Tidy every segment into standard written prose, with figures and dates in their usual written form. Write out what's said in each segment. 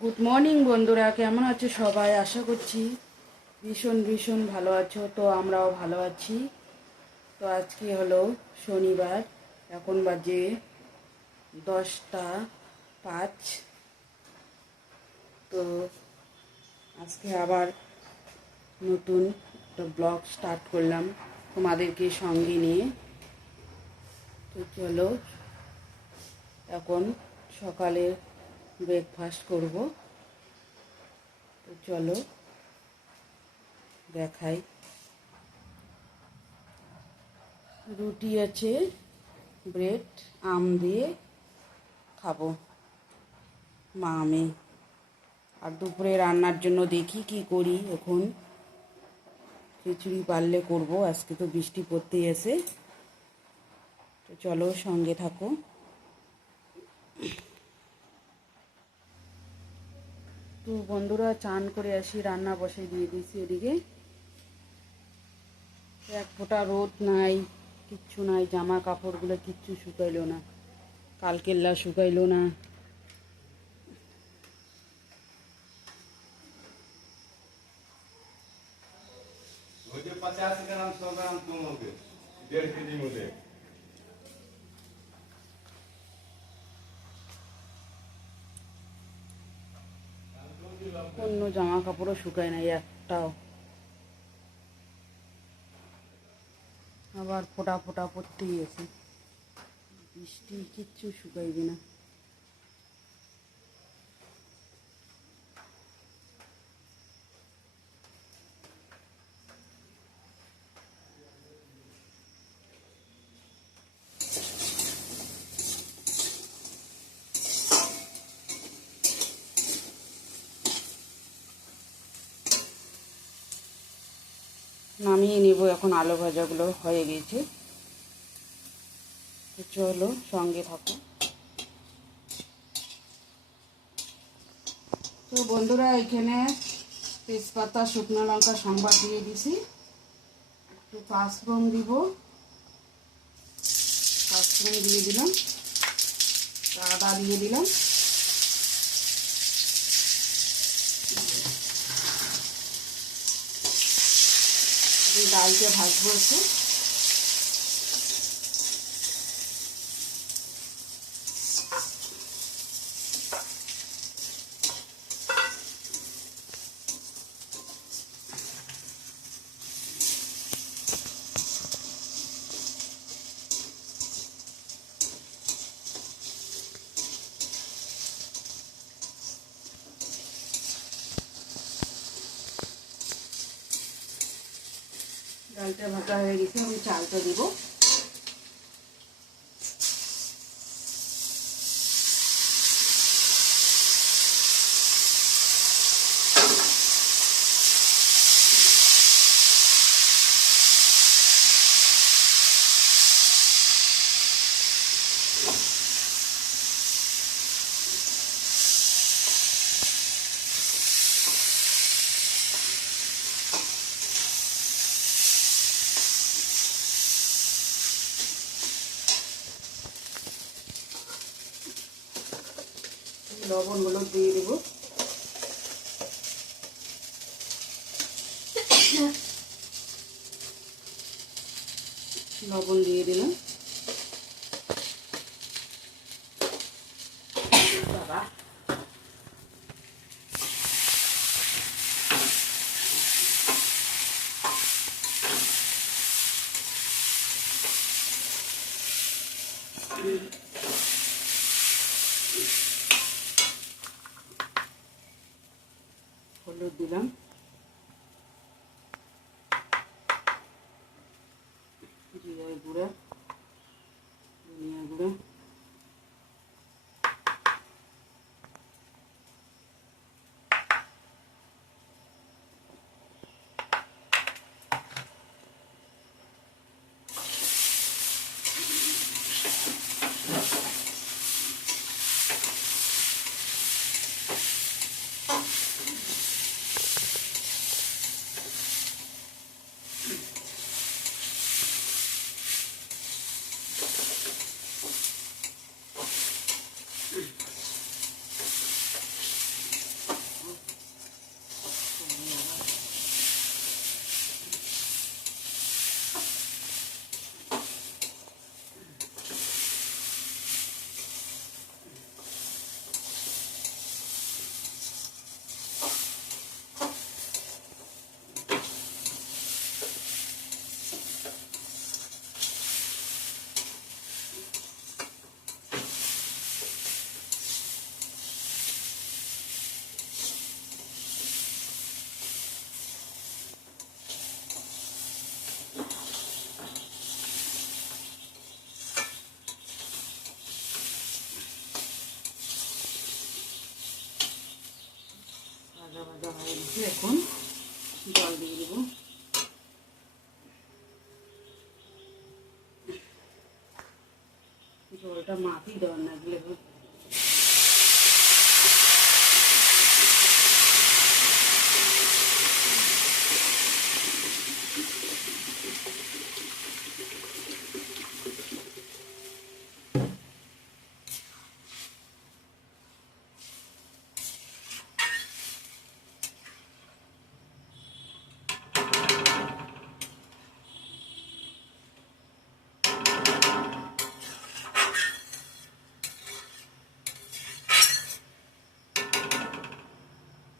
Good morning বন্ধুরা, কেমন আছো সবাই? আশা করছি ভীষণ ভীষণ ভালো আছো। তো আমরাও ভালো আছি। তো আজকে হলো শনিবার, এখন বাজে 10টা 5। তো আজকে আবার নতুন একটা ব্লগ স্টার্ট করলাম তোমাদেরকে সঙ্গে নিয়ে। তো চলো এখন সকালে ব্রেকফাস্ট করব। তো চলো দেখাই। রুটি আছে, ব্রেড, আম দিয়ে খাবো মা আমি। আর দুপুরে রান্নার জন্য দেখি কি করি। এখন খিচুড়ি পারলে করব, আজকে তো বৃষ্টি পড়তেই আছে। তো চলো সঙ্গে থাকো। তো বন্ধুরা, চান করে আসি, রান্না বসে দিয়ে দিয়েছি এদিকে। এক ফোঁটা রোদ নাই, কিচ্ছু নাই, জামা কাপড়গুলো কিচ্ছু শুকাইলো না, কালকেল্লা শুকাইলো না। मुझे 50 ग्राम 100 ग्राम तुम लोगे 1.5 केजी मुझे। অন্য জামা কাপড়ও শুকায় নাই একটাও। আবার ফোঁটা ফোঁটা পড়তেই আছে, বৃষ্টি কিচ্ছু শুকাইবে না। নামিয়ে নেব এখন, আলু ভাজাগুলো হয়ে গেছে। তো চলো সঙ্গে থাকো। তো বন্ধুরা, এখানে তেজপাতা, শুকনো লঙ্কা সম্বার দিয়ে দিছি। একটু পাঁচফোড়ন দিব, পাঁচফোড়ন দিয়ে দিলাম, আদা দিয়ে দিলাম। ডালকে ভাজবো একটু। ডালটা ভাজা হয়ে গেছে, আমি চালটা দিব। লবণগুলো দিয়ে দেবো। লবণ দিয়ে দিলাম। বাবা, হলুদ দিলাম, জিরার গুঁড়া, ধনিয়া গুঁড়া, ভাজা ভাজা হয়ে গেছে, এখন জল দিয়ে দেবো। জলটা মাটি দেওয়ার না গেলে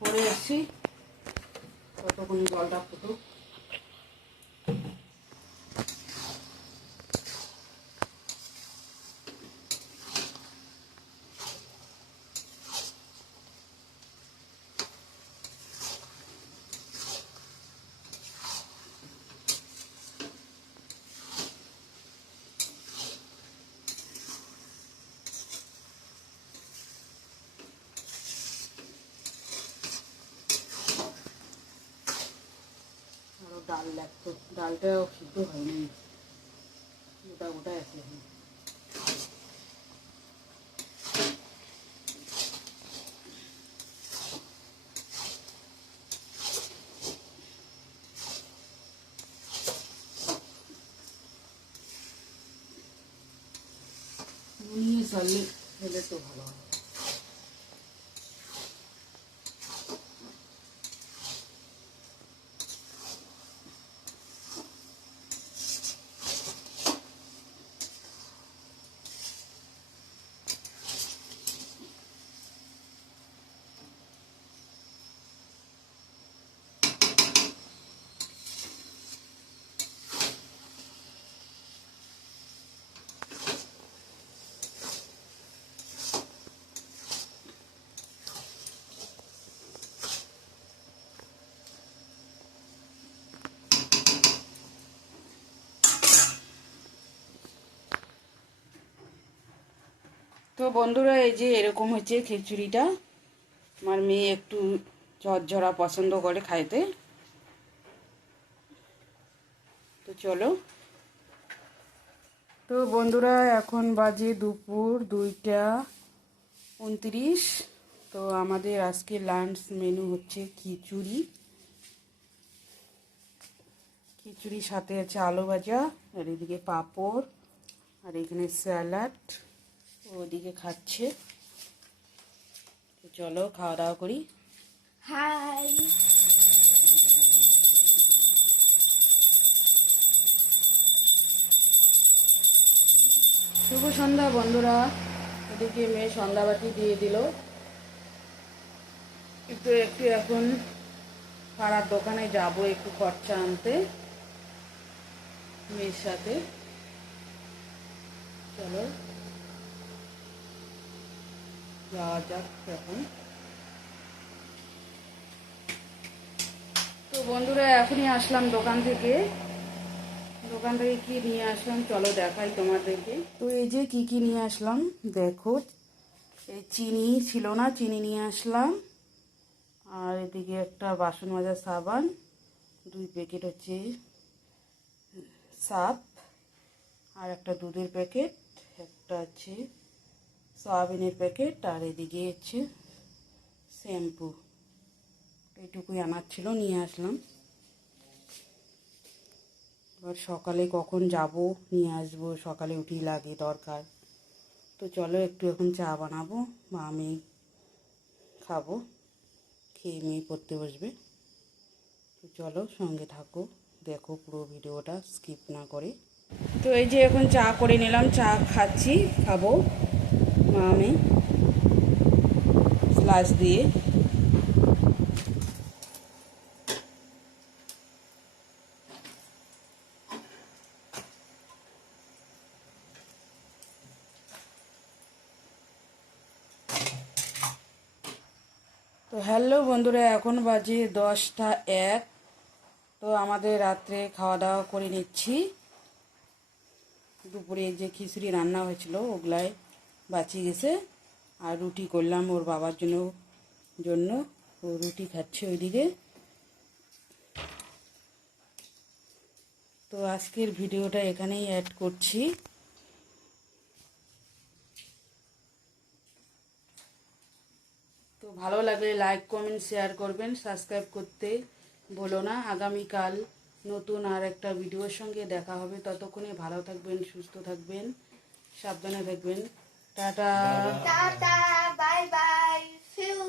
পরে আসছি, ততক্ষণ জলটা ফুটুক। আরও ডাল লাগতো, ডালটাও সিদ্ধ হয়নি, গোটা গোটা আছে। নিয়ে চললে খেলে তো ভালো হয়। তো বন্ধুরা, এই যে এরকম হচ্ছে খিচুড়িটা। আমার মেয়ে একটু ঝরঝরা পছন্দ করে খাইতে। তো চলো। তো বন্ধুরা, এখন বাজে দুপুর 2টা 29। তো আমাদের আজকে লাঞ্চ মেনু হচ্ছে খিচুড়ি। খিচুড়ির সাথে আছে আলু ভাজা, আর এদিকে পাঁপড়, আর এখানে স্যালাড। ওদিকে খাচ্ছে। তো চলো খাওয়া দাওয়া করি। হাই। শুভ সন্ধ্যা বন্ধুরা। এদিকে মেয়ে সন্ধ্যাবাতি দিয়ে দিল। একটু একটু এখন পাড়ার দোকানে যাব একটু খরচা আনতে মেয়ের সাথে। চলো যাওয়া যাক এখন। তো বন্ধুরা, এখনই আসলাম দোকান থেকে। দোকান থেকে কি নিয়ে আসলাম চলো দেখাই তোমাদেরকে। তো এই যে কি নিয়ে আসলাম দেখো। এই চিনি ছিল না, চিনি নিয়ে আসলাম। আর এদিকে একটা বাসন মাজার সাবান, 2 প্যাকেট হচ্ছে সার্ফ, আর একটা দুধের প্যাকেট, একটা হচ্ছে সয়াবিনের প্যাকেট, আর এদিকে হচ্ছে শ্যাম্পু। এইটুকুই আনার ছিল, নিয়ে আসলাম। এবার সকালে কখন যাব নিয়ে আসবো, সকালে উঠেই লাগে দরকার। তো চলো একটু এখন চা বানাবো, বা আমি খাবো, খেয়ে মেয়ে পড়তে বসবে। তো চলো সঙ্গে থাকো, দেখো পুরো ভিডিওটা স্কিপ না করে। তো এই যে এখন চা করে নিলাম, চা খাচ্ছি, খাবো মা আমি স্লাস দিয়ে। তো হ্যালো বন্ধুরা, এখন বাজে 10টা 1। তো আমাদের রাত্রে খাওয়া দাওয়া করে নিচ্ছি। দুপুরে যে খিচুড়ি রান্না হয়েছিল ওগুলাই বাঁচিয়ে গেছে, আর রুটি করলাম ওর বাবার জন্য। ও রুটি খাচ্ছে ওইদিকে। তো আজকের ভিডিওটা এখানেই অ্যাড করছি। তো ভালো লাগলে লাইক কমেন্ট শেয়ার করবেন, সাবস্ক্রাইব করতে ভুলো না। আগামীকাল নতুন আর একটা ভিডিওর সঙ্গে দেখা হবে। ততক্ষণে ভালো থাকবেন, সুস্থ থাকবেন, সাবধানে থাকবেন। Tata, Tata. Bye bye. See you.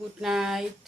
Good night.